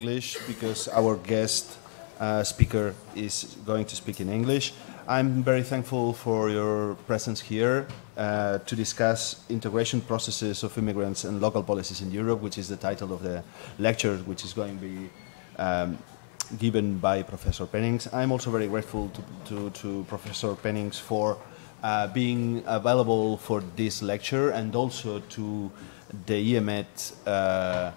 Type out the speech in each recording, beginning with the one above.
English because our guest speaker is going to speak in English. I'm very thankful for your presence here to discuss integration processes of immigrants and local policies in Europe, which is the title of the lecture, which is going to be given by Professor Penninx. I'm also very grateful to Professor Penninx for being available for this lecture and also to the IEMed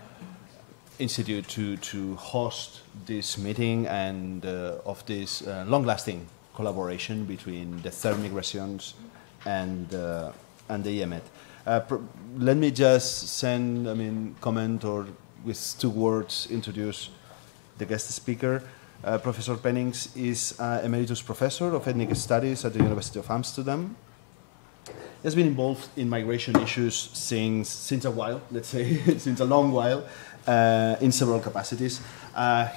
Institute to host this meeting and of this long-lasting collaboration between the third migrations and the IEMed. Let me just comment or with two words introduce the guest speaker. Professor Penninx is emeritus professor of ethnic studies at the University of Amsterdam. He has been involved in migration issues since a while, let's say, since a long while, in several capacities.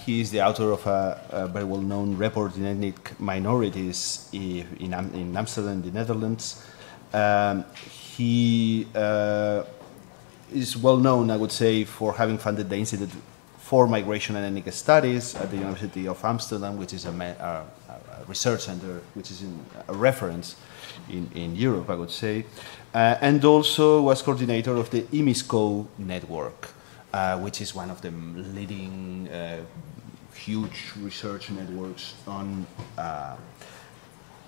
He is the author of a very well-known report in ethnic minorities in Amsterdam, the Netherlands. He is well known, I would say, for having funded the Institute for Migration and Ethnic Studies at the University of Amsterdam, which is a research center, which is a reference in Europe, I would say, and also was coordinator of the IMISCO network, which is one of the leading huge research networks on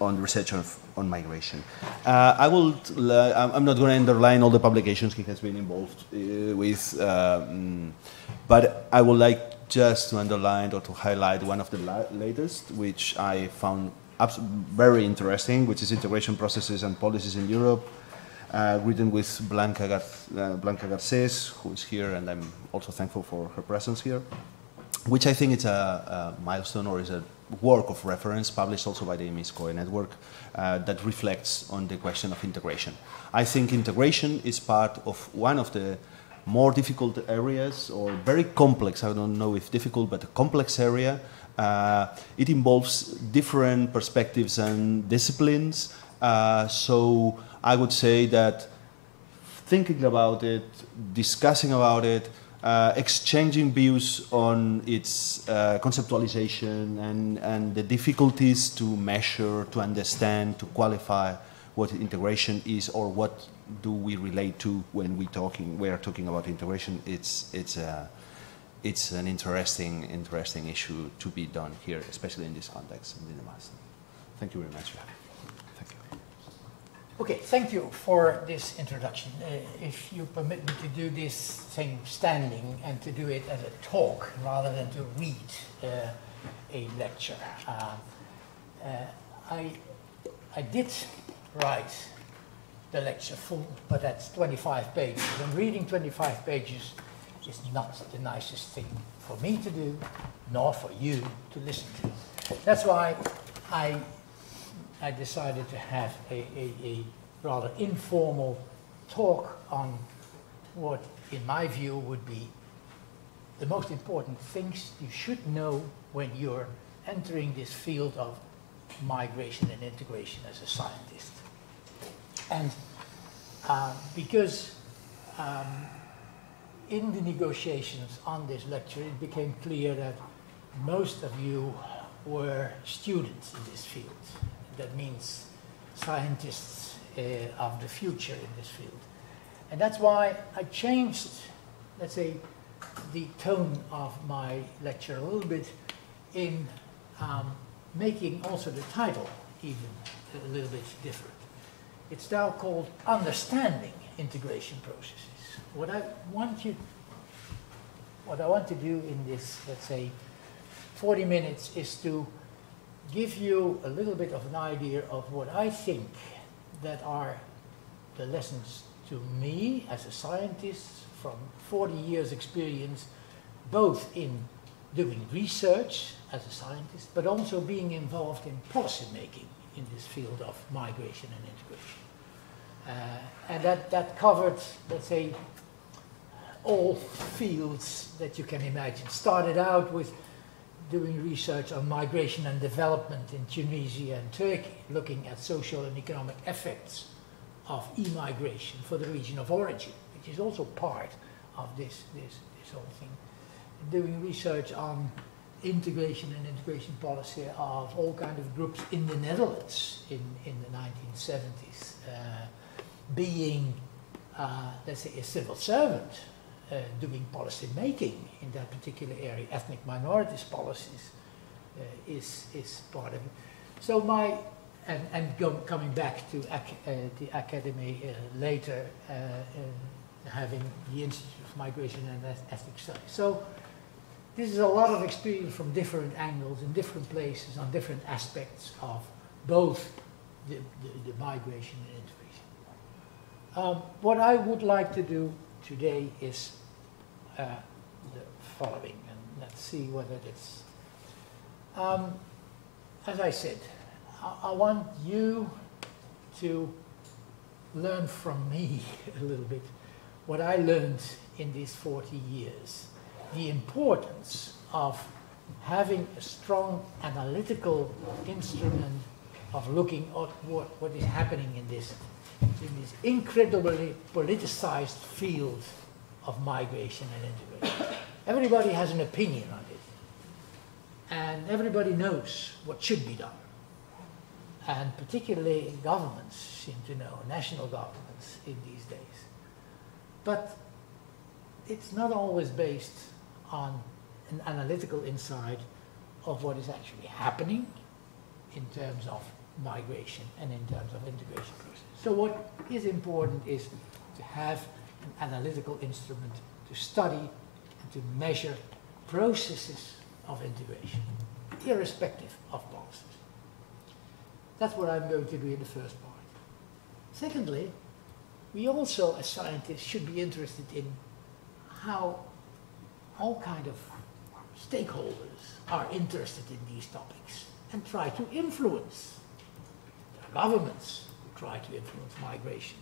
research on migration. I'm not going to underline all the publications he has been involved with, but I would like just to underline or to highlight one of the latest, which I found very interesting, which is Integration Processes and Policies in Europe, written with Blanca Garcés, who is here, and I'm also thankful for her presence here, which I think it's a milestone or is a work of reference published also by the IMISCO network that reflects on the question of integration. I think integration is part of one of the more difficult areas, or very complex, I don't know if difficult, but a complex area. It involves different perspectives and disciplines, so I would say that thinking about it, discussing about it, exchanging views on its conceptualization and the difficulties to measure, to understand, to qualify what integration is or what do we relate to when we are talking about integration. It's an interesting issue to be done here, especially in this context and in the master. Thank you very much. Thank you. Okay, thank you for this introduction. If you permit me to do this thing standing and to do it as a talk rather than to read a lecture. I did write the lecture full, but that's 25 pages. And reading 25 pages is not the nicest thing for me to do, nor for you to listen to. That's why I decided to have a rather informal talk on what, in my view, would be the most important things you should know when you're entering this field of migration and integration as a scientist. And because in the negotiations on this lecture, it became clear that most of you were students in this field. That means scientists of the future in this field. And that's why I changed, let's say, the tone of my lecture a little bit in making also the title even a little bit different. It's now called Understanding Integration Processes. What I want to do in this, let's say, 40 minutes is to give you a little bit of an idea of what I think that are the lessons to me as a scientist from 40 years experience, both in doing research as a scientist, but also being involved in policy making in this field of migration and integration. And that covered, let's say, all fields that you can imagine. Started out with doing research on migration and development in Tunisia and Turkey, looking at social and economic effects of e-migration for the region of origin, which is also part of this whole thing. doing research on integration and integration policy of all kinds of groups in the Netherlands in the 1970s, being, let's say, a civil servant, doing policy making in that particular area. Ethnic minorities policies is part of it. So coming back to the academy later, having the Institute of Migration and Ethnic Studies. So this is a lot of experience from different angles in different places on different aspects of both the migration and integration. What I would like to do today is the following, and let's see whether it's... as I said, I want you to learn from me a little bit what I learned in these 40 years. The importance of having a strong analytical instrument of looking at what is happening in this incredibly politicized field of migration and integration. Everybody has an opinion on it, and everybody knows what should be done. And particularly governments seem to know, national governments in these days. But it's not always based on an analytical insight of what is actually happening in terms of migration and in terms of integration process. So what is important is to have an analytical instrument to study and to measure processes of integration, irrespective of policies. That's what I'm going to do in the first part. Secondly, we also, as scientists, should be interested in how all kinds of stakeholders are interested in these topics and try to influence. There are governments who try to influence migration,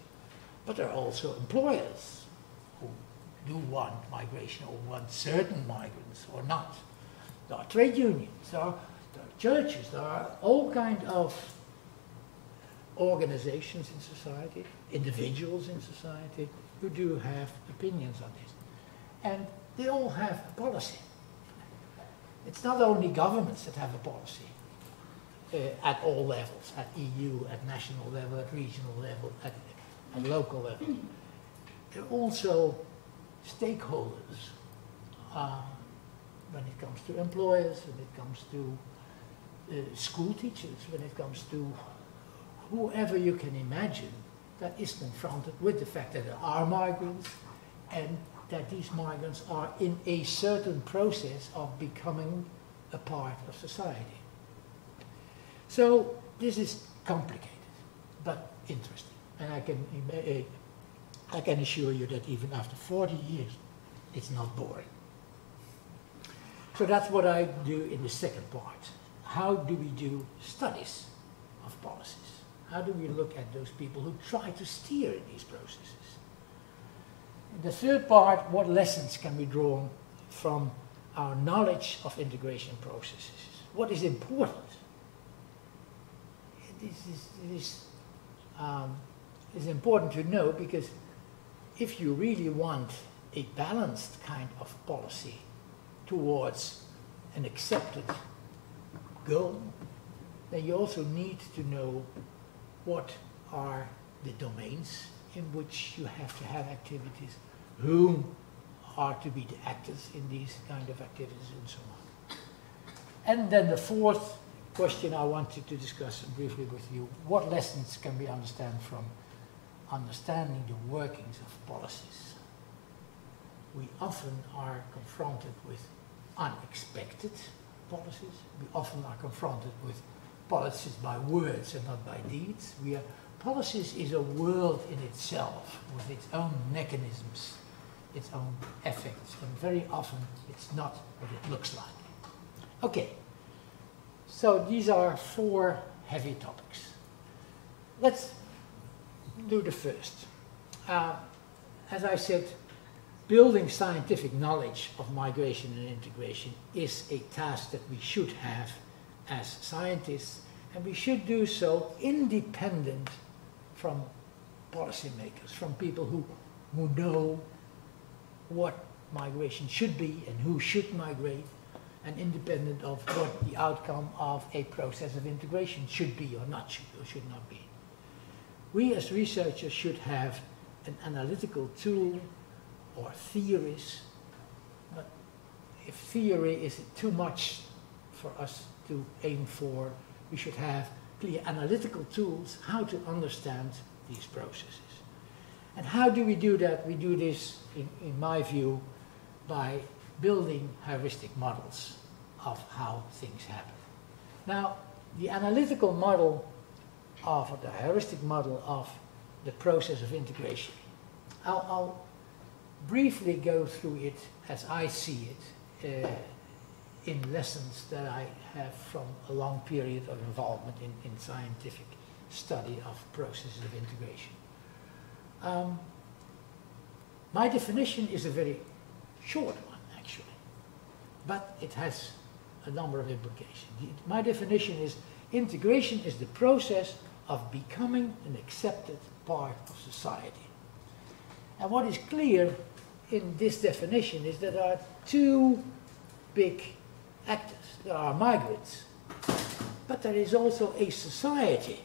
but there are also employers who do want migration or want certain migrants or not. There are trade unions, there are churches, there are all kinds of organizations in society, individuals in society who do have opinions on this. And they all have a policy. It's not only governments that have a policy at all levels, at EU, at national level, at regional level, at local level. There are also stakeholders when it comes to employers, when it comes to school teachers, when it comes to whoever you can imagine that is confronted with the fact that there are migrants and that these migrants are in a certain process of becoming a part of society. So this is complicated, but interesting. And I can assure you that even after 40 years, it's not boring. So that's what I do in the second part. How do we do studies of policies? How do we look at those people who try to steer in these processes? In the third part, what lessons can we draw from our knowledge of integration processes? What is important? This is important to know, because if you really want a balanced kind of policy towards an accepted goal, then you also need to know what are the domains in which you have to have activities, whom are to be the actors in these kind of activities, and so on. And then the fourth question I wanted to discuss briefly with you: what lessons can we understand from understanding the workings of policies? We often are confronted with unexpected policies. We often are confronted with policies by words and not by deeds. Policies is a world in itself with its own mechanisms, its own effects, and very often it's not what it looks like. Okay, so these are four heavy topics. Let's do the first. As I said, building scientific knowledge of migration and integration is a task that we should have as scientists, and we should do so independent from policymakers, from people who know what migration should be and who should migrate, and independent of what the outcome of a process of integration should be or should not be. We as researchers should have an analytical tool or theories, but if theory is too much for us to aim for, we should have clear analytical tools how to understand these processes. And how do we do that? We do this, in my view, by building heuristic models of how things happen. Now, the analytical model of, or the heuristic model of the process of integration, I'll briefly go through it as I see it in lessons that I have from a long period of involvement in scientific study of processes of integration. My definition is a very short one, actually, but it has a number of implications. My definition is integration is the process of becoming an accepted part of society. And what is clear in this definition is that there are two big actors. There are migrants, but there is also a society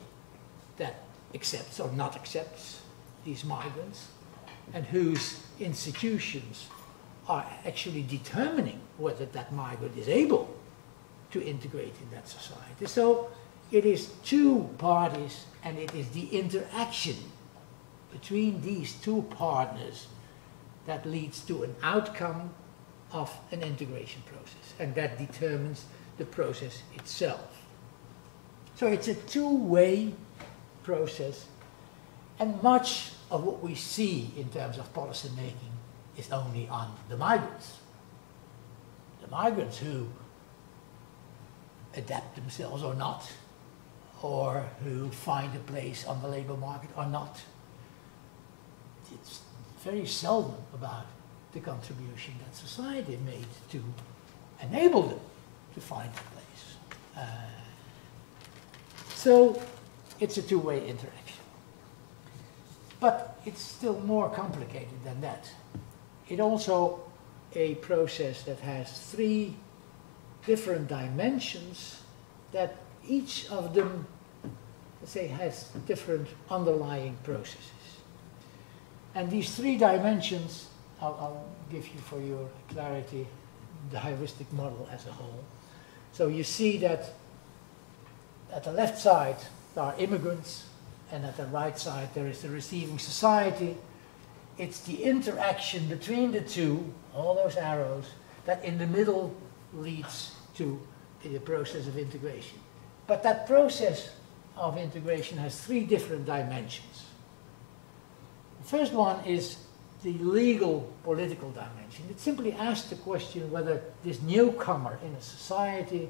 that accepts or not accepts these migrants, and whose institutions are actually determining whether that migrant is able to integrate in that society. So it is two parties, and it is the interaction between these two partners that leads to an outcome of an integration process, and that determines the process itself. So it's a two-way process, and much of what we see in terms of policy making is only on the migrants. The migrants who adapt themselves or not, or who find a place on the labor market or not. It's very seldom about the contribution that society made to enable them to find a place. So it's a two-way interaction. But it's still more complicated than that. It's also a process that has three different dimensions that each of them, let's say, has different underlying processes. And these three dimensions, I'll give you for your clarity the heuristic model as a whole. So you see that at the left side there are immigrants, and at the right side there is the receiving society. It's the interaction between the two, all those arrows, that in the middle leads to the process of integration. But that process of integration has three different dimensions. The first one is the legal political dimension. It simply asks the question whether this newcomer in a society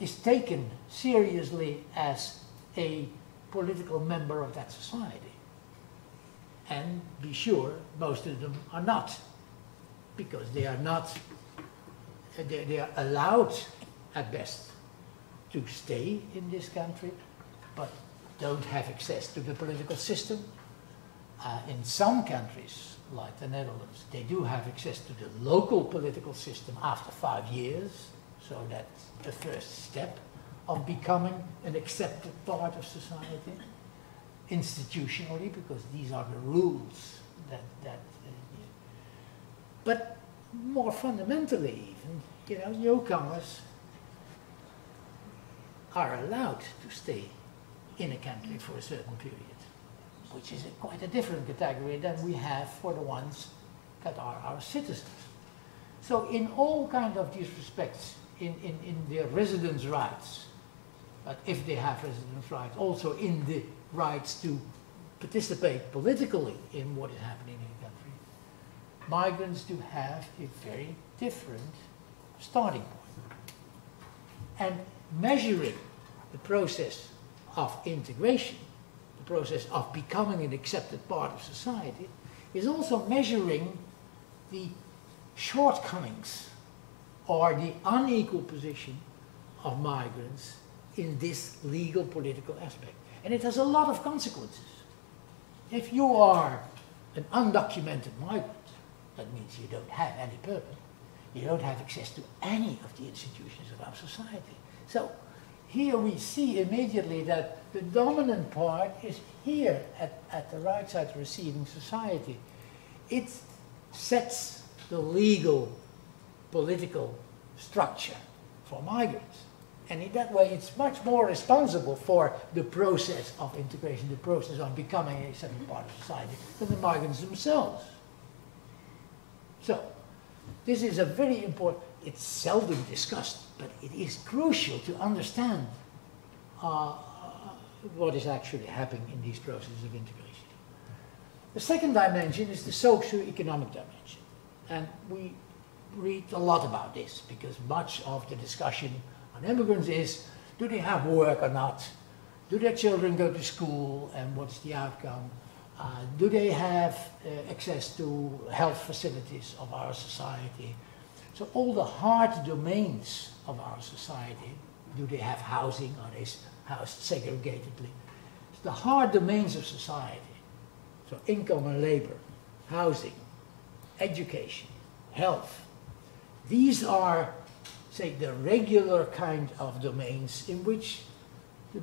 is taken seriously as a political member of that society. And be sure, most of them are not, because they are not, they are allowed at best to stay in this country, but don't have access to the political system. In some countries, like the Netherlands, they do have access to the local political system after 5 years, so that's the first step of becoming an accepted part of society, institutionally, because these are the rules but more fundamentally even, newcomers are allowed to stay in a country for a certain period, which is quite a different category than we have for the ones that are our citizens. So in all kind of these respects, in their residence rights, but if they have residence rights, also in the rights to participate politically in what is happening in the country, migrants do have a very different starting point. And measuring the process of integration, the process of becoming an accepted part of society, is also measuring the shortcomings or the unequal position of migrants in this legal political aspect. And it has a lot of consequences. If you are an undocumented migrant, that means you don't have any purpose. You don't have access to any of the institutions of our society. So here we see immediately that the dominant part is here at the right side, receiving society. It sets the legal, political structure for migrants. And in that way, it's much more responsible for the process of integration, the process of becoming a accepted part of society, than the migrants themselves. So, this is a very important, it's seldom discussed, but it is crucial to understand what is actually happening in these processes of integration. The second dimension is the socio-economic dimension. And we read a lot about this, because much of the discussion on immigrants is, do they have work or not? Do their children go to school, and what's the outcome? Do they have access to health facilities of our society? So all the hard domains of our society, do they have housing? Are they housed segregatedly? The hard domains of society, so income and labor, housing, education, health, these are, say, the regular kind of domains in which the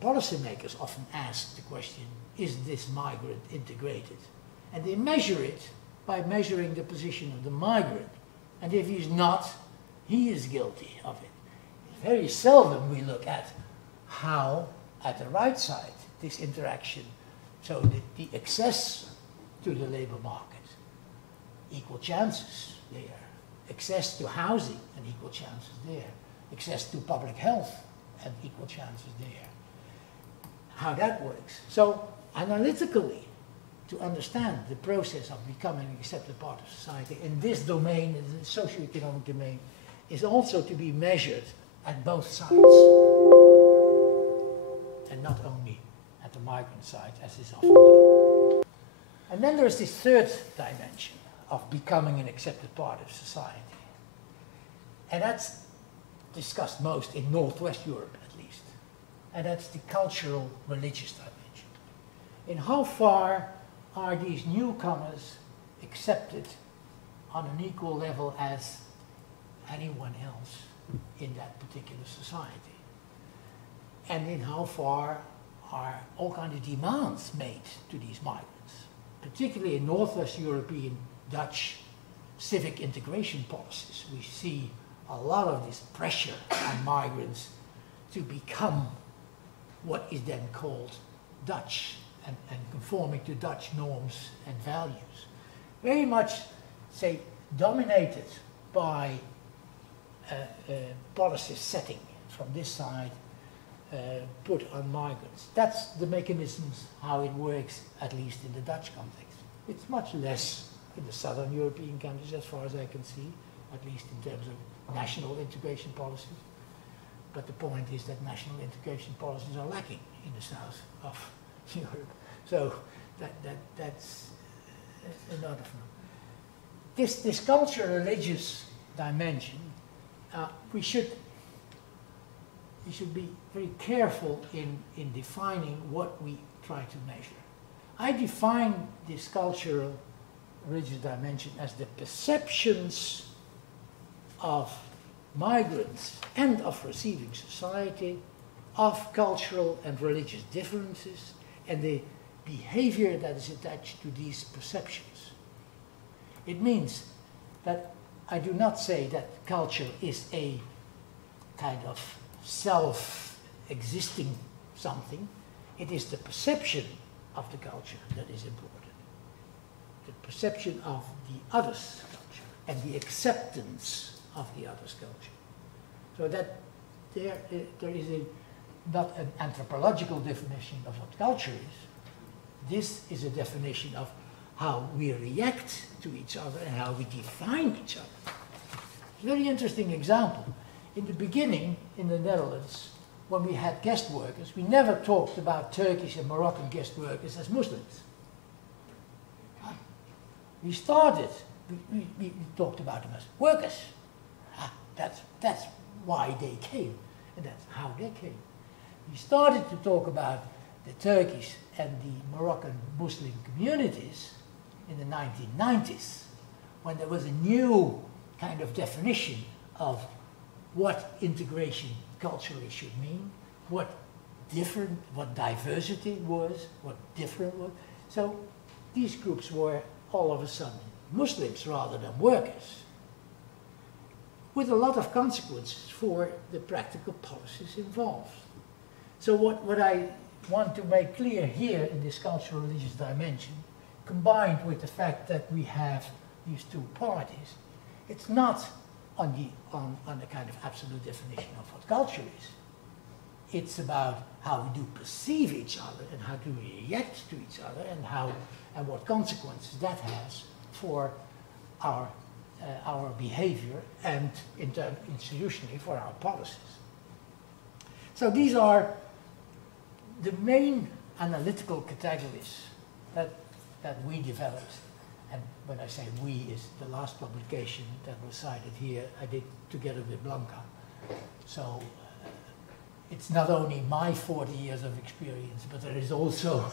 policymakers often ask the question, is this migrant integrated? And they measure it by measuring the position of the migrant. And if he's not, he is guilty of it. Very seldom we look at how, at the right side, this interaction, so the access to the labor market, equal chances there, access to housing and equal chances there, access to public health and equal chances there, how that works. So analytically, to understand the process of becoming an accepted part of society in this domain, in the socio-economic domain, is also to be measured at both sides, and not only at the migrant side, as is often done. And then there's this third dimension of becoming an accepted part of society. And that's discussed most in Northwest Europe, at least. And that's the cultural, religious dimension. In how far are these newcomers accepted on an equal level as anyone else in that particular society? And in how far are all kinds of demands made to these migrants? Particularly in Northwest European Dutch civic integration policies, we see a lot of this pressure on migrants to become what is then called Dutch and conforming to Dutch norms and values. Very much, say, dominated by policy setting from this side put on migrants. That's the mechanisms how it works, at least in the Dutch context. It's much less in the southern European countries, as far as I can see, at least in terms of national integration policies. But the point is that national integration policies are lacking in the south of Europe. So that's another thing. This cultural religious dimension, we should be very careful in defining what we try to measure. I define this cultural religious dimension as the perceptions of migrants and of receiving society, of cultural and religious differences, and the behavior that is attached to these perceptions. It means that I do not say that culture is a kind of self-existing something. It is the perception of the culture that is important. The perception of the other's culture and the acceptance of the other's culture. So that there is not an anthropological definition of what culture is. This is a definition of how we react to each other and how we define each other. It's a very interesting example. In the beginning, in the Netherlands, when we had guest workers, we never talked about Turkish and Moroccan guest workers as Muslims. We talked about them as workers. That's why they came, and that's how they came. We started to talk about the Turkish and the Moroccan Muslim communities in the 1990s, when there was a new kind of definition of what integration culturally should mean, what diversity was, what different was. So these groups were all of a sudden Muslims rather than workers, with a lot of consequences for the practical policies involved. So what I want to make clear here in this cultural religious dimension, combined with the fact that we have these two parties, it's not on the kind of absolute definition of what culture is. It's about how we do perceive each other and how do we react to each other and what consequences that has for our behavior and institutionally for our policies. So these are the main analytical categories that we developed. And when I say we, is the last publication that was cited here, I did together with Blanca. So it's not only my 40 years of experience, but there is also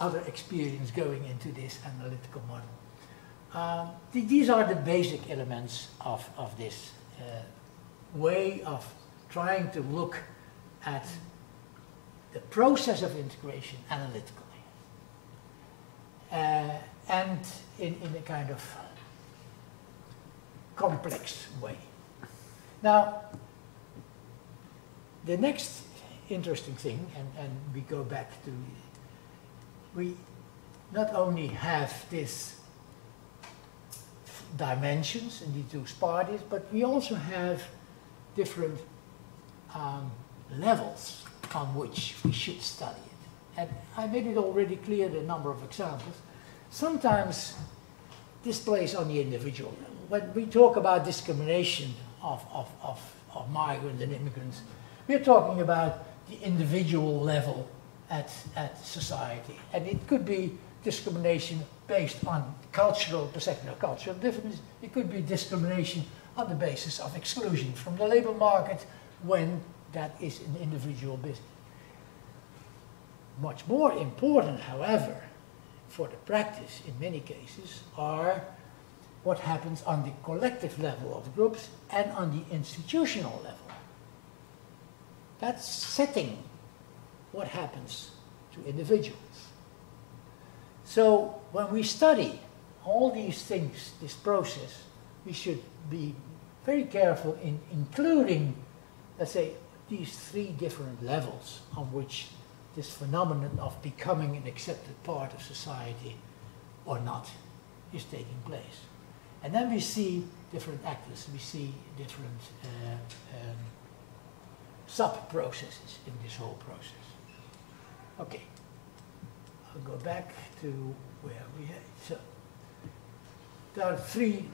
other experience going into this analytical model. These are the basic elements of this way of trying to look at the process of integration analytically. And in a kind of complex way. Now, the next interesting thing, and we go back to, we not only have these dimensions in these two parties, but we also have different levels on which we should study it. And I made it already clear in a number of examples. Sometimes this plays on the individual level. When we talk about discrimination of migrants and immigrants, we're talking about the individual level at society. And it could be discrimination based on cultural perception of cultural difference. It could be discrimination on the basis of exclusion from the labor market when that is an individual business. Much more important, however, for the practice in many cases are what happens on the collective level of groups and on the institutional level. That's setting what happens to individuals. So when we study all these things, this process, we should be very careful in including, let's say, these three different levels on which this phenomenon of becoming an accepted part of society or not is taking place. And then we see different actors, we see different sub-processes in this whole process. Okay, I'll go back to where we had. So, there are three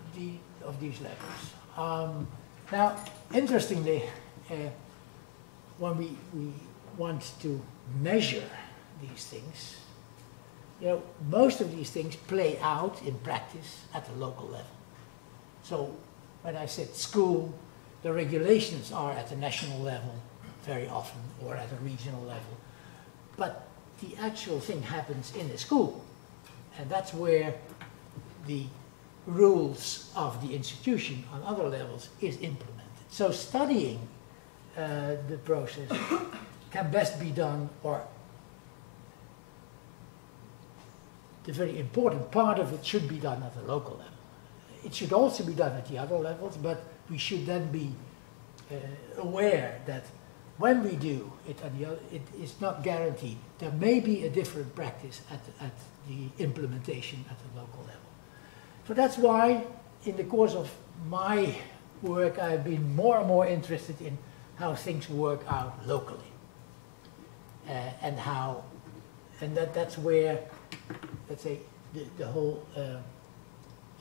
of these levels. Now, interestingly, when we want to measure these things, you know, most of these things play out in practice at the local level. So when I said school, the regulations are at the national level very often or at a regional level. But the actual thing happens in the school. And that's where the rules of the institution on other levels is implemented. So studying the process can best be done, or the very important part of it should be done at the local level. It should also be done at the other levels, but we should then be aware that when we do it at the other, it is not guaranteed. There may be a different practice at the implementation at the local level. So that's why in the course of my work I've been more and more interested in how things work out locally. And that's where, let's say, the whole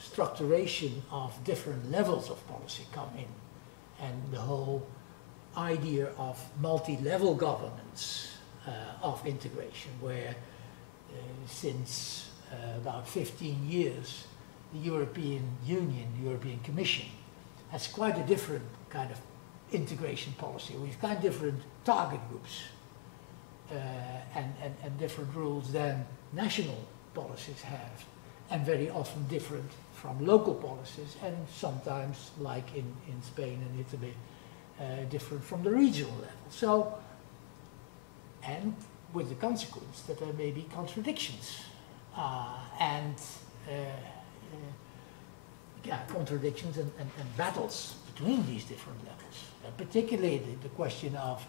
structuration of different levels of policy come in, and the whole idea of multi-level governance of integration, where since about 15 years, the European Union, the European Commission, has quite a different kind of integration policy. We've got different target groups and different rules than national policies have. and very often different from local policies, and sometimes, like in Spain and Italy, different from the regional level. So, and with the consequence that there may be contradictions contradictions and battles between these different levels. Particularly the question of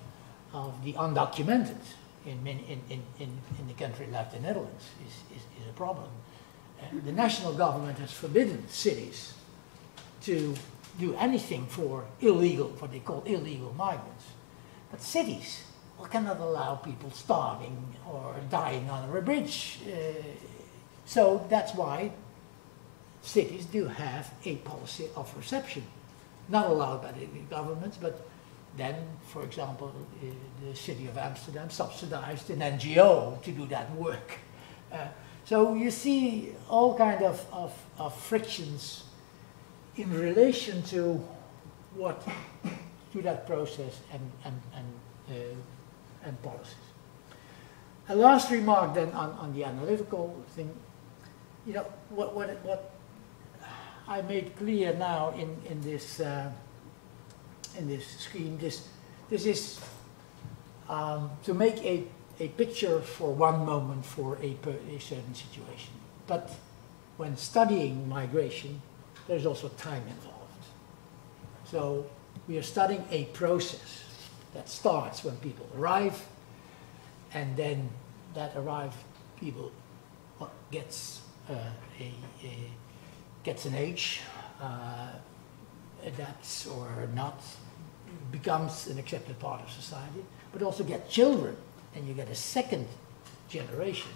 the undocumented in the country like the Netherlands is a problem. The national government has forbidden cities to do anything for illegal, what they call illegal migrants. But cities cannot allow people starving or dying under a bridge. So that's why cities do have a policy of reception, not allowed by the governments, but then, for example, the city of Amsterdam subsidized an NGO to do that work. So you see all kind of frictions in relation to that process and policies. A last remark then on the analytical thing. You know, what I made clear now in this scheme, this is to make a picture for one moment for a certain situation. But when studying migration, there's also time involved. So we are studying a process that starts when people arrive, and then that arrived people gets an age, adapts or not, becomes an accepted part of society, but also get children, and you get a second generation.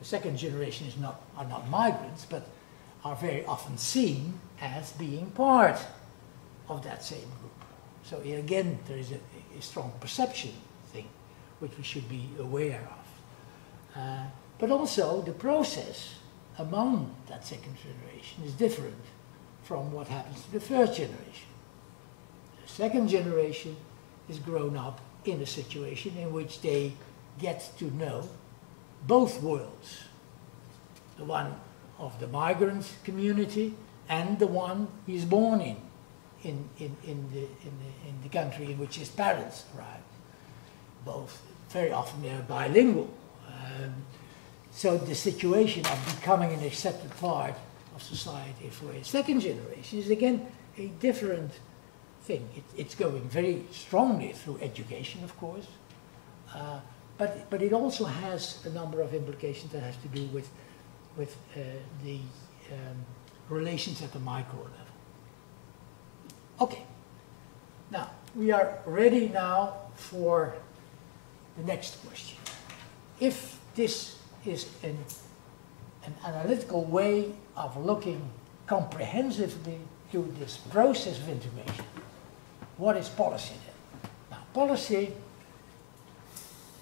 The second generation are not migrants, but are very often seen as being part of that same group. So here again, there is a strong perception thing, which we should be aware of. But also the process among that second generation is different from what happens to the first generation. The second generation is grown up in a situation in which they get to know both worlds. The one of the migrant community and the one he's born in the country in which his parents arrived. Both, very often they're bilingual. So the situation of becoming an accepted part of society for a second generation is again a different thing. It's going very strongly through education, of course, but it also has a number of implications that has to do with the relations at the micro level. Okay, now we are ready now for the next question. If this is an analytical way of looking comprehensively to this process of integration, what is policy then? Now, policy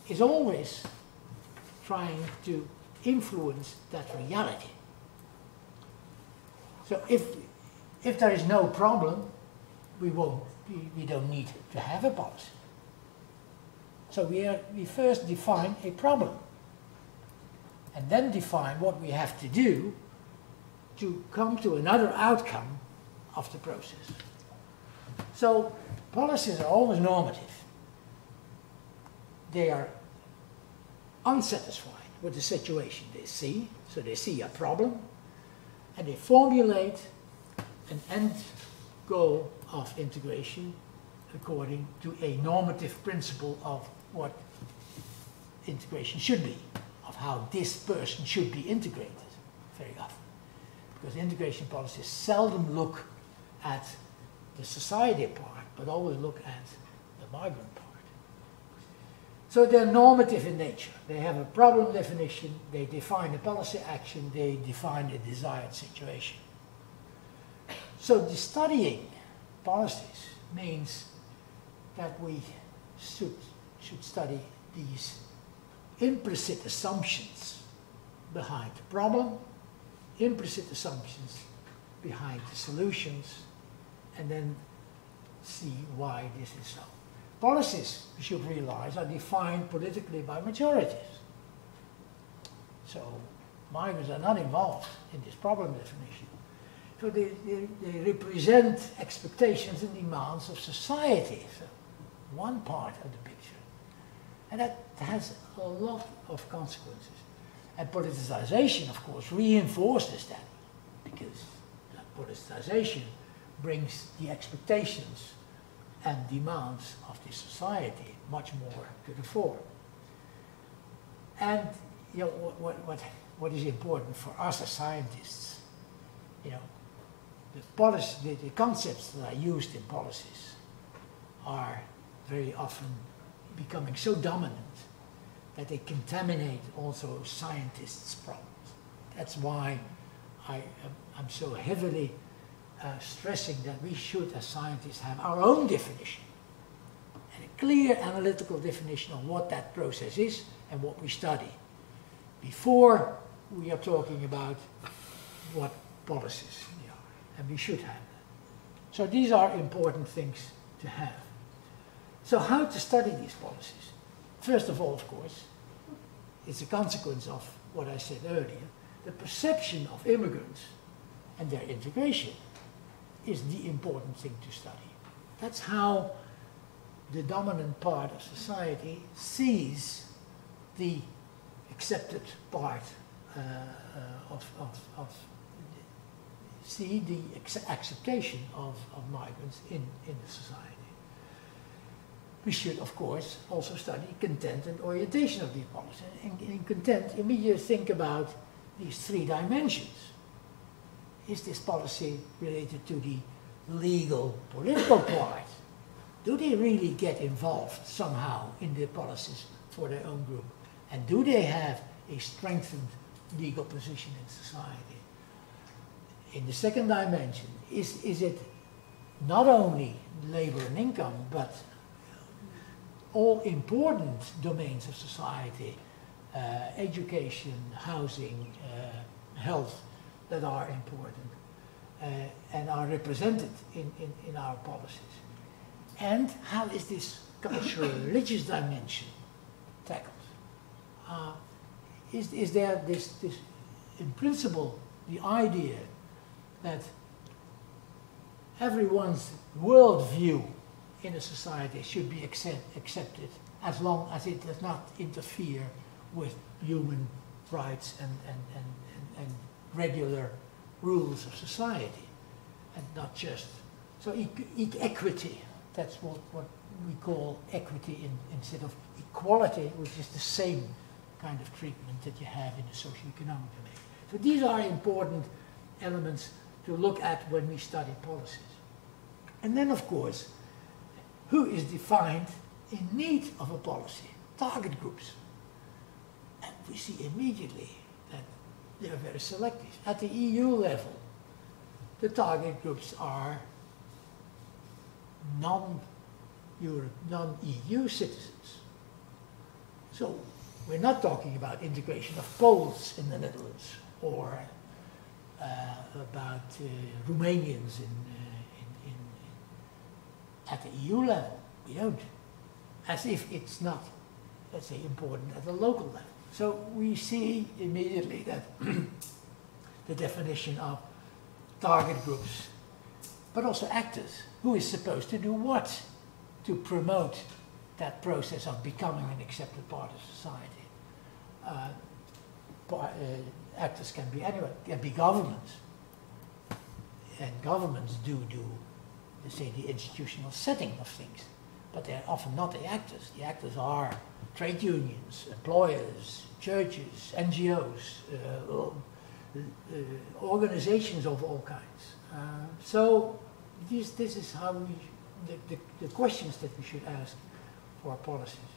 is always trying to influence that reality. So if there is no problem, we don't need to have a policy. So we first define a problem, and then define what we have to do to come to another outcome of the process. So policies are always normative. They are unsatisfied with the situation they see, so they see a problem, and they formulate an end goal of integration according to a normative principle of what integration should be, of how this person should be integrated very often. Because integration policies seldom look at the society part, but always look at the migrant part. So they're normative in nature. They have a problem definition, they define a policy action, they define a desired situation. So the studying policies means that we should study these implicit assumptions behind the problem, implicit assumptions behind the solutions, and then see why this is so. Policies, we should realize, are defined politically by majorities. So Migrants are not involved in this problem definition. So they represent expectations and demands of society, so one part of the picture. And that has a lot of consequences. And politicization, of course, reinforces that, because that politicization brings the expectations and demands of the society much more to the fore. And you know, what is important for us as scientists, you know, the concepts that are used in policies are very often becoming so dominant that they contaminate also scientists' problems. That's why I'm so heavily stressing that we should, as scientists, have our own definition, and a clear analytical definition of what that process is and what we study, before we are talking about what policies we are, and we should have that. So these are important things to have. So how to study these policies? First of all, of course, it's a consequence of what I said earlier. The perception of immigrants and their integration is the important thing to study. That's how the dominant part of society sees the accepted part see the acceptation of migrants in the society. We should, of course, also study content and orientation of the policy. And in content, immediately think about these three dimensions. Is this policy related to the legal political part? Do they really get involved somehow in the policies for their own group? And do they have a strengthened legal position in society? In the second dimension, is it not only labor and income, but all important domains of society, education, housing, health, that are important and are represented in our policies? And how is this cultural religious dimension tackled? Is there this, in principle, the idea that everyone's worldview in a society should be accepted as long as it does not interfere with human rights and regular rules of society, and not just, so equity, that's what we call equity instead of equality, which is the same kind of treatment that you have in the socio-economic domain. So these are important elements to look at when we study policies. And then, of course, who is defined in need of a policy? Target groups. And we see immediately that they are very selective. At the EU level, the target groups are non-EU citizens. So we're not talking about integration of Poles in the Netherlands or about Romanians at the EU level. We don't. As if it's not, let's say, important at the local level. So we see immediately that the definition of target groups, but also actors, who is supposed to do what to promote that process of becoming an accepted part of society. Actors can be anyone, can be governments, and governments do let's say, the institutional setting of things, but they're often not the actors. The actors are trade unions, employers, churches, NGOs, organizations of all kinds. So this is how the questions that we should ask for policies.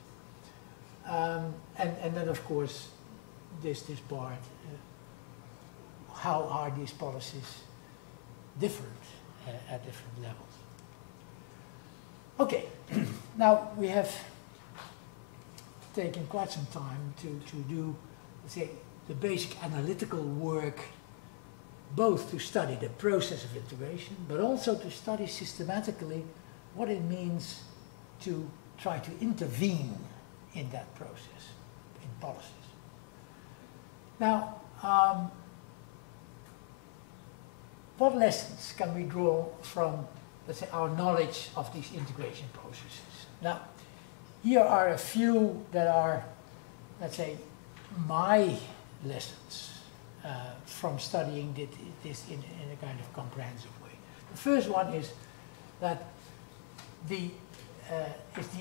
And then, of course, this part, how are these policies different at different levels? Okay, now we have taken quite some time to do, let's say, the basic analytical work, both to study the process of integration, but also to study systematically what it means to try to intervene in that process, in policies. Now, what lessons can we draw from, let's say, our knowledge of these integration processes? Now, here are a few that are, let's say, my lessons from studying this in a kind of comprehensive way. The first one is that the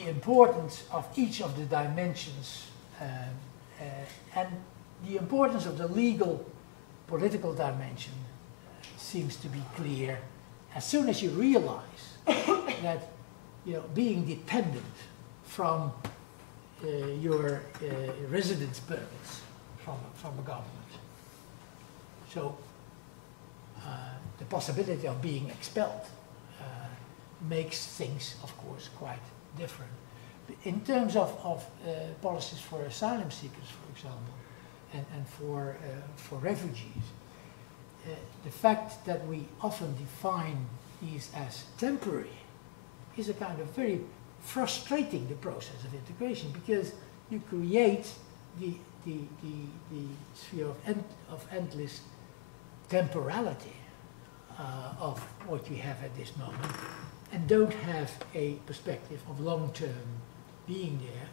importance of each of the dimensions and the importance of the legal political dimension seems to be clear as soon as you realize that, you know, being dependent from your residence permits from a government. So the possibility of being expelled makes things, of course, quite different. In terms of policies for asylum seekers, for example, and for refugees, the fact that we often define these as temporary is a kind of very frustrating the process of integration, because you create the sphere of endless temporality of what you have at this moment, and don't have a perspective of long-term being there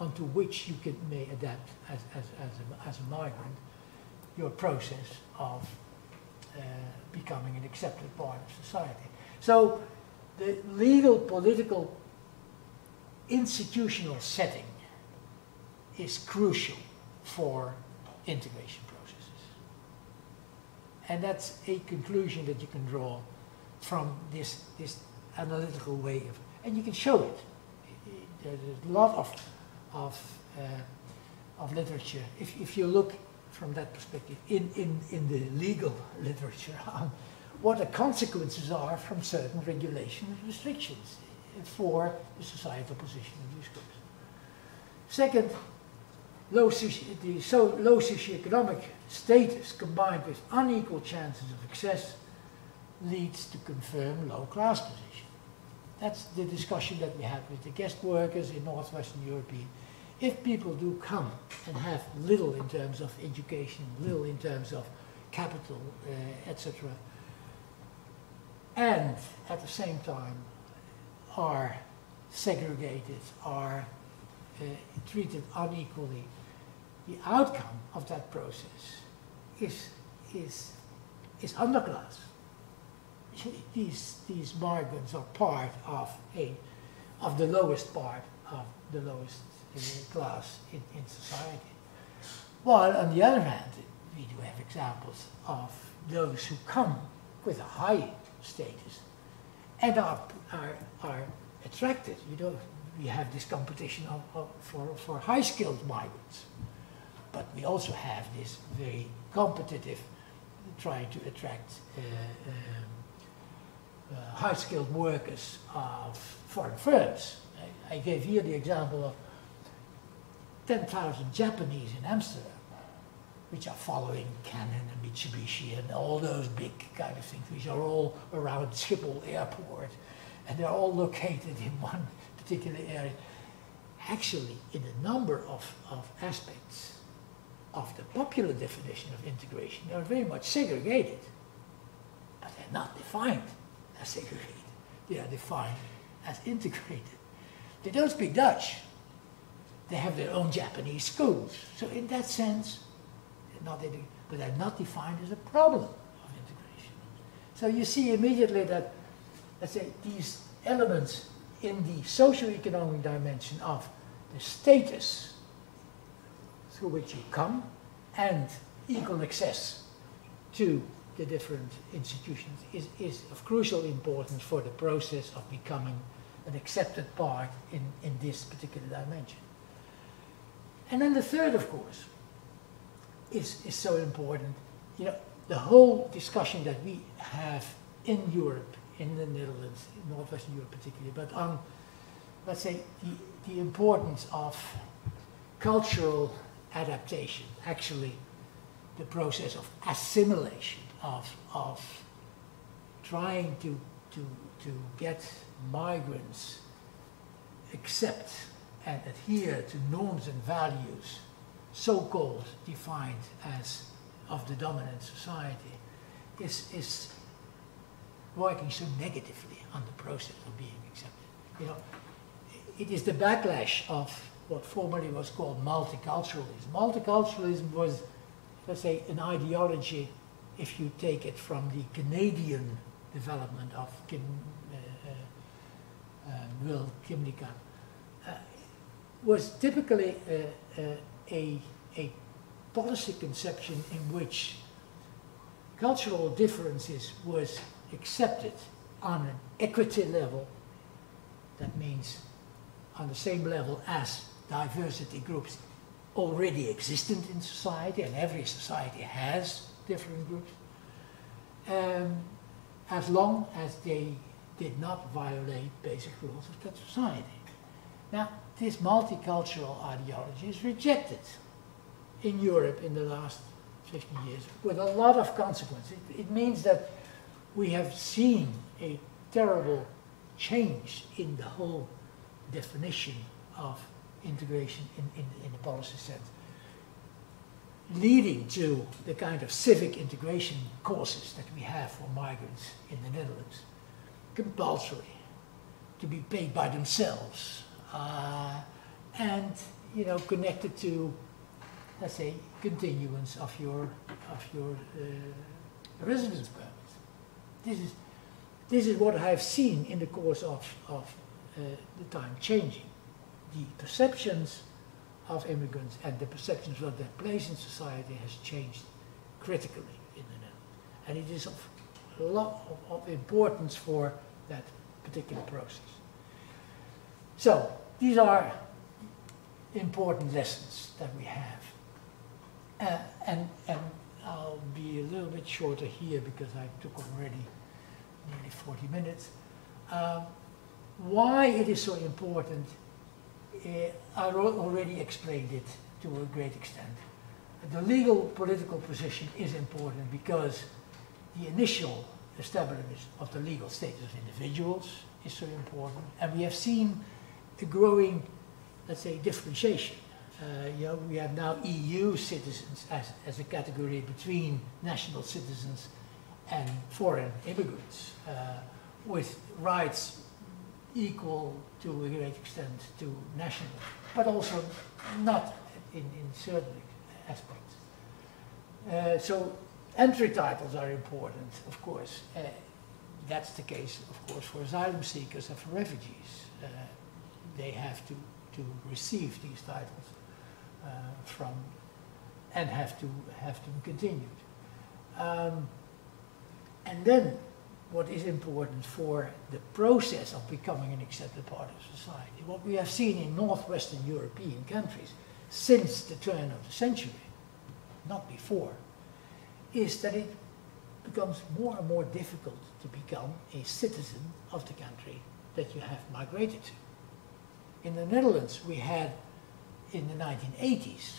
onto which you may adapt as a migrant your process of becoming an accepted part of society. So the legal, political, institutional setting is crucial for integration processes. And that's a conclusion that you can draw from this analytical way of, and you can show it. There's a lot of literature. If you look from that perspective in the legal literature on what the consequences are from certain regulations and restrictions for the societal position of these groups. Second, low socioeconomic status combined with unequal chances of access leads to confirm low class position. That's the discussion that we had with the guest workers in Northwestern Europe. If people do come and have little in terms of education, little in terms of capital, etc., and at the same time are segregated, are treated unequally, the outcome of that process is underclass. These migrants are part of the lowest part of the lowest class in society. While on the other hand, we do have examples of those who come with a high status and are attracted. You know, we have this competition for high-skilled migrants, but we also have this very competitive trying to attract high-skilled workers of foreign firms. I gave here the example of 10,000 Japanese in Amsterdam, which are following Canon and Mitsubishi and all those big kind of things, which are all around Schiphol Airport, and they're all located in one particular area. Actually, in a number of aspects of the popular definition of integration, they are very much segregated, but they're not defined as segregated. They are defined as integrated. They don't speak Dutch. They have their own Japanese schools. So in that sense, but they're not defined as a problem of integration. So you see immediately that, let's say, these elements in the socio-economic dimension of the status through which you come and equal access to the different institutions is of crucial importance for the process of becoming an accepted part in this particular dimension. And then the third, of course, is so important. You know, the whole discussion that we have in Europe, in the Netherlands, in Northwestern Europe particularly, but on, let's say, the importance of cultural adaptation, actually the process of assimilation, of trying to get migrants accept and adhere to norms and values so-called defined as of the dominant society is working so negatively on the process of being accepted. You know, it is the backlash of what formerly was called multiculturalism. Multiculturalism was, let's say, an ideology, if you take it from the Canadian development of Will Kimlicka, was typically a policy conception in which cultural differences was accepted on an equity level. That means on the same level as diversity groups already existent in society, and every society has different groups, as long as they did not violate basic rules of that society. Now, this multicultural ideology is rejected in Europe in the last 50 years with a lot of consequences. It means that we have seen a terrible change in the whole definition of integration in the policy sense, leading to the kind of civic integration courses that we have for migrants in the Netherlands, compulsory, to be paid by themselves, and you know, connected to, let's say, continuance of your residence permit. This is what I've seen in the course of the time changing. The perceptions of immigrants and the perceptions of their place in society has changed critically in the Netherlands, and it is of a lot of importance for that particular process. So these are important lessons that we have, and I'll be a little bit shorter here because I took already nearly 40 minutes. Why it is so important, I already explained it to a great extent. The legal political position is important because the initial establishment of the legal status of individuals is so important, and we have seen a growing, let's say, differentiation. You know, we have now EU citizens as a category between national citizens and foreign immigrants, with rights equal to a great extent to national, but also not in certain aspects. So entry titles are important, of course. That's the case, of course, for asylum seekers and for refugees. They have to receive these titles from, and have to be continued. And then what is important for the process of becoming an accepted part of society, what we have seen in northwestern European countries since the turn of the century, not before, is that it becomes more and more difficult to become a citizen of the country that you have migrated to. In the Netherlands, we had in the 1980s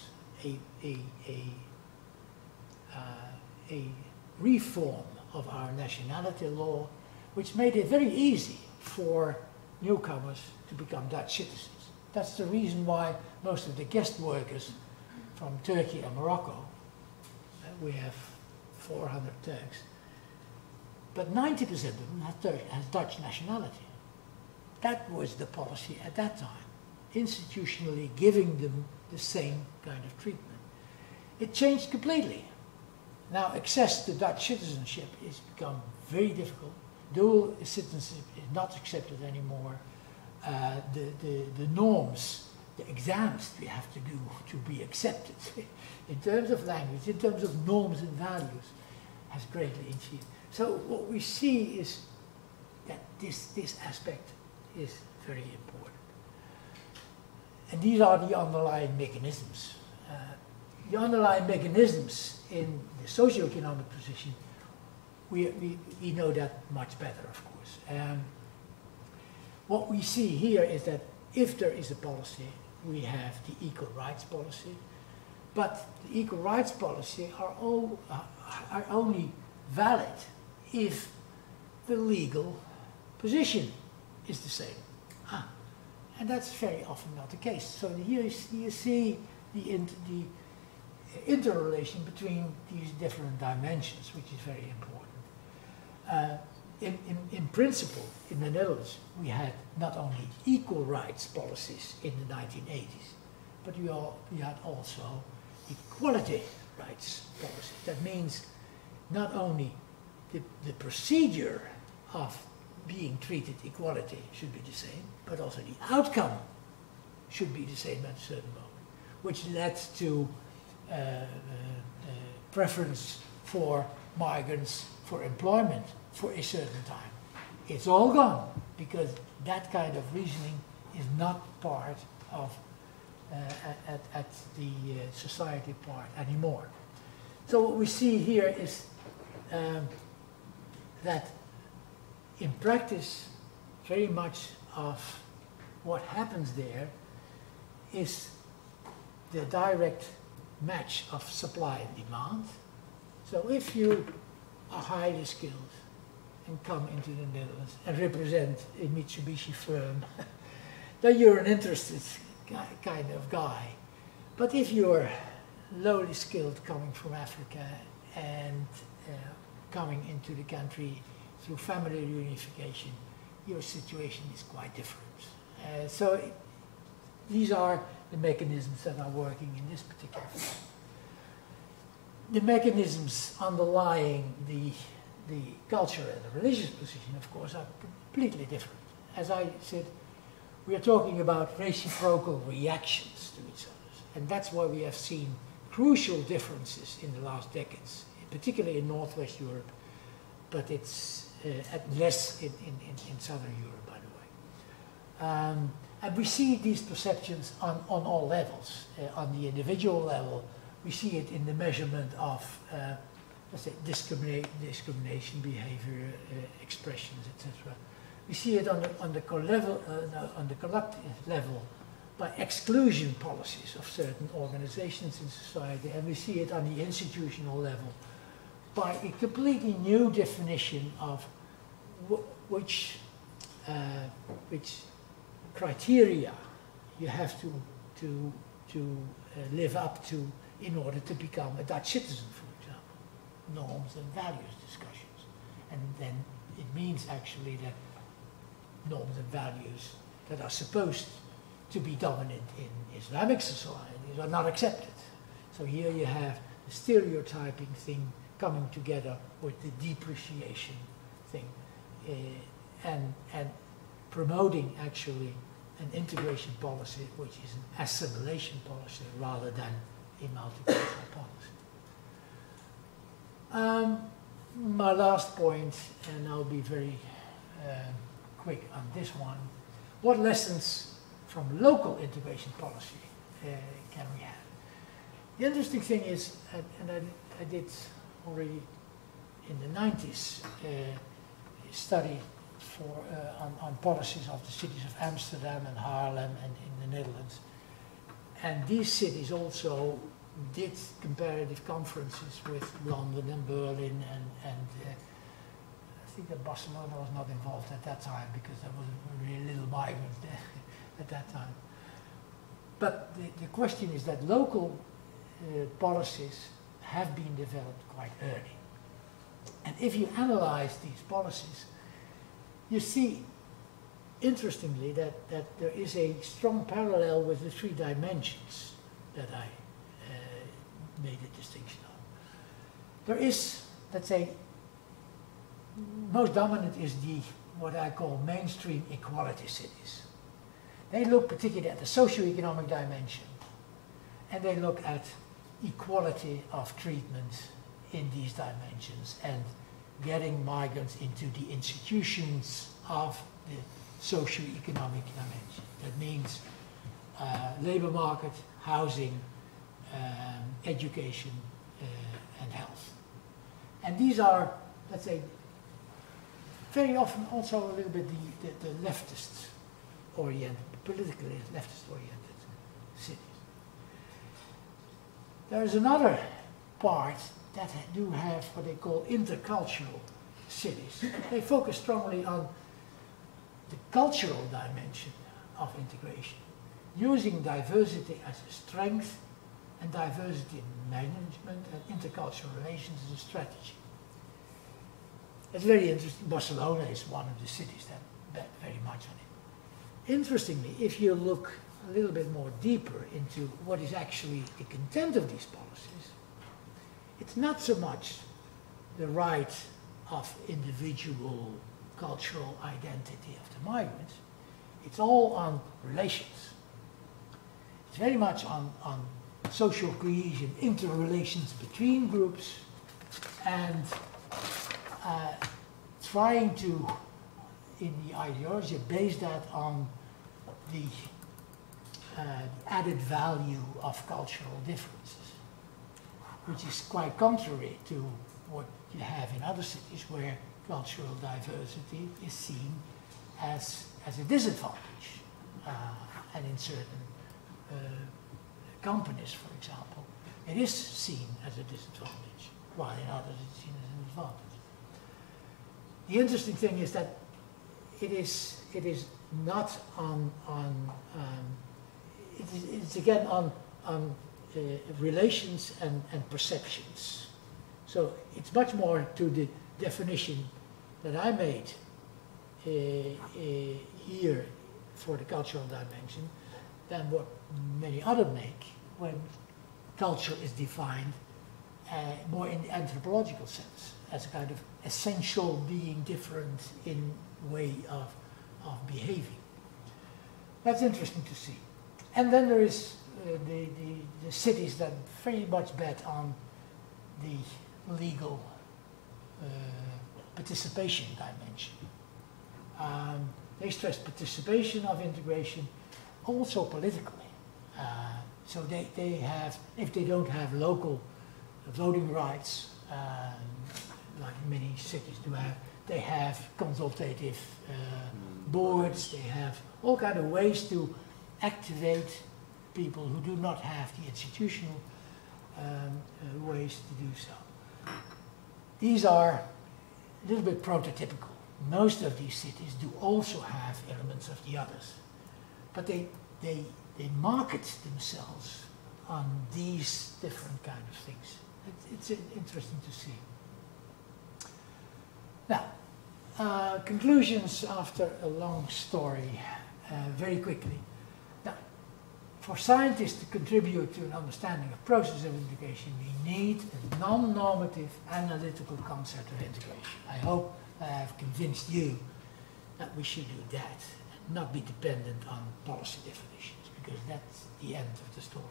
a reform of our nationality law, which made it very easy for newcomers to become Dutch citizens. That's the reason why most of the guest workers from Turkey and Morocco, we have 400 Turks, but 90% of them has Dutch nationality. That was the policy at that time, institutionally giving them the same kind of treatment. It changed completely. Now access to Dutch citizenship has become very difficult. Dual citizenship is not accepted anymore. The norms, the exams we have to do to be accepted in terms of language, in terms of norms and values, has greatly increased. So what we see is that this aspect is very important. And these are the underlying mechanisms. The underlying mechanisms in the socioeconomic position, we know that much better, of course. What we see here is that if there is a policy, we have the equal rights policy, but the equal rights policy are only valid if the legal position is the same. And that's very often not the case. So here you see the interrelation between these different dimensions, which is very important. In principle, in the Netherlands, we had not only equal rights policies in the 1980s, but we had also equality rights policies. That means not only the procedure of being treated equality should be the same, but also the outcome should be the same at a certain moment, which led to preference for migrants for employment for a certain time. It's all gone because that kind of reasoning is not part of at the society part anymore. So what we see here is that in practice, very much of what happens there is the direct match of supply and demand. So if you are highly skilled and come into the Netherlands and represent a Mitsubishi firm, then you're an interested kind of guy. But if you're lowly skilled coming from Africa and coming into the country through family reunification, your situation is quite different. So these are the mechanisms that are working in this particular field. The mechanisms underlying the cultural and the religious position, of course, are completely different. As I said, we are talking about reciprocal reactions to each other, and that's why we have seen crucial differences in the last decades, particularly in Northwest Europe, but it's less in Southern Europe, by the way. And we see these perceptions on all levels. On the individual level, we see it in the measurement of, let's say, discrimination behavior, expressions, etc. We see it on the collective level by exclusion policies of certain organizations in society, and we see it on the institutional level by a completely new definition of which criteria you have to live up to in order to become a Dutch citizen, for example. Norms and values discussions. And then it means actually that norms and values that are supposed to be dominant in Islamic societies are not accepted. So here you have the stereotyping thing coming together with the depreciation thing, and promoting actually an integration policy which is an assimilation policy rather than a multicultural policy. My last point, and I'll be very quick on this one, what lessons from local integration policy can we have? The interesting thing is, and I did already in the 90s study on policies of the cities of Amsterdam and Haarlem and in the Netherlands. And these cities also did comparative conferences with London and Berlin, and I think that Barcelona was not involved at that time because there was really little migrants there at that time. But the question is that local policies have been developed quite early. And if you analyze these policies, you see, interestingly, that there is a strong parallel with the three dimensions that I made a distinction on. There is, let's say, most dominant is what I call mainstream equality cities. They look particularly at the socio-economic dimension, and they look at equality of treatment in these dimensions and getting migrants into the institutions of the socio-economic dimension. That means labor market, housing, education, and health. And these are, let's say, very often also a little bit the leftist-oriented, politically leftist-oriented cities. There is another part that do have what they call intercultural cities. They focus strongly on the cultural dimension of integration, using diversity as a strength and diversity in management and intercultural relations as a strategy. It's very interesting. Barcelona is one of the cities that bet very much on it. Interestingly, if you look a little bit more deeper into what is actually the content of these policies, it's not so much the right of individual cultural identity of the migrants, it's all on relations. It's very much on social cohesion, interrelations between groups, and trying to, in the ideology, base that on the added value of cultural differences, which is quite contrary to what you have in other cities where cultural diversity is seen as a disadvantage. And in certain companies, for example, it is seen as a disadvantage, while in others it's seen as an advantage. The interesting thing is that it is not on it's again on relations and perceptions. So it's much more to the definition that I made here for the cultural dimension than what many others make when culture is defined more in the anthropological sense, as a kind of essential being different in way of behaving. That's interesting to see. And then there is the cities that very much bet on the legal participation dimension. They stress participation of integration, also politically. So they have, if they don't have local voting rights, like many cities do have, they have consultative boards, they have all kind of ways to activate people who do not have the institutional ways to do so. These are a little bit prototypical. Most of these cities do also have elements of the others, but they market themselves on these different kind of things. It's interesting to see. Now, conclusions after a long story, very quickly. Now, for scientists to contribute to an understanding of process of integration, we need a non-normative analytical concept of integration. I hope I have convinced you that we should do that and not be dependent on policy definitions, because that's the end of the story.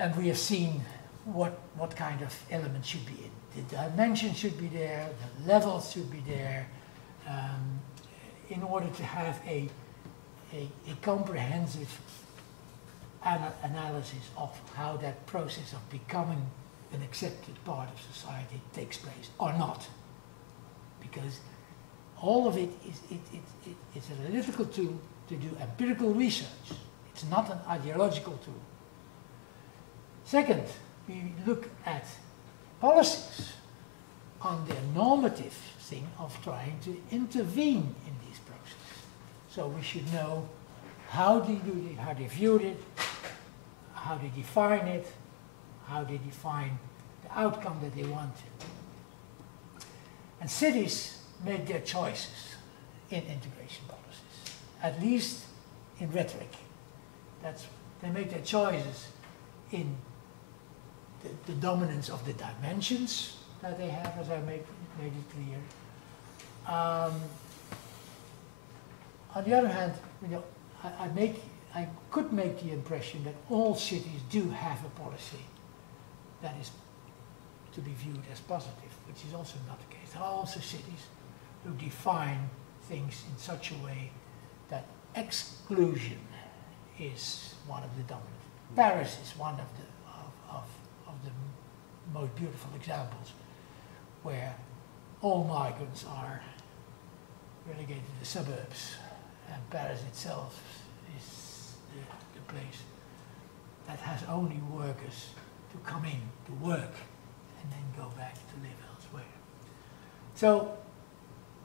And we have seen what kind of elements should be in. The dimension should be there, the levels should be there, in order to have a comprehensive analysis of how that process of becoming an accepted part of society takes place or not. Because all of it is an analytical tool to do empirical research. It's not an ideological tool. Second, we look at policies on the normative thing of trying to intervene in these processes. So we should know how they do it, how they viewed it, how they define it, how they define the outcome that they wanted. And cities make their choices in integration policies, at least in rhetoric. They make their choices in the dominance of the dimensions that they have, as I made it clear. On the other hand, you know, I could make the impression that all cities do have a policy that is to be viewed as positive, which is also not the case. There are also cities who define things in such a way that exclusion is one of the dominant. Paris is one of the most beautiful examples where all migrants are relegated to the suburbs, and Paris itself is the place that has only workers to come in to work and then go back to live elsewhere. So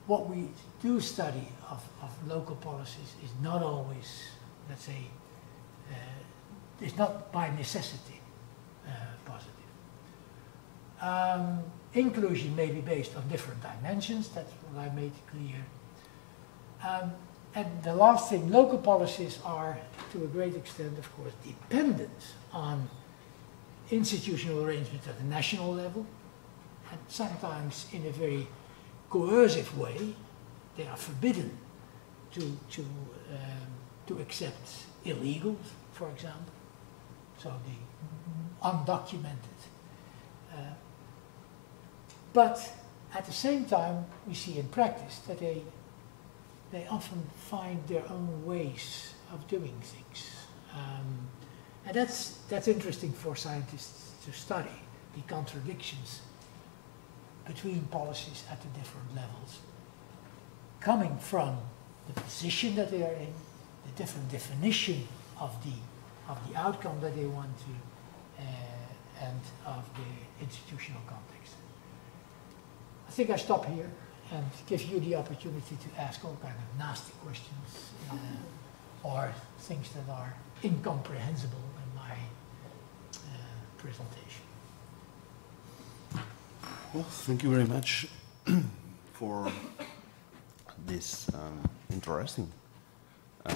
what we do study of local policies is not always, let's say, is not by necessity positive. Inclusion may be based on different dimensions, that's what I made clear. And the last thing, local policies are, to a great extent, of course, dependent on institutional arrangements at the national level, and sometimes in a very coercive way. They are forbidden to accept illegals, for example, so the undocumented. But at the same time, we see in practice that they often find their own ways of doing things. And that's interesting for scientists to study, the contradictions between policies at the different levels, coming from the position that they are in, the different definition of the outcome that they want to, and of the institutional context. I think I stop here and give you the opportunity to ask all kind of nasty questions or things that are incomprehensible in my presentation. Well, thank you very much for this interesting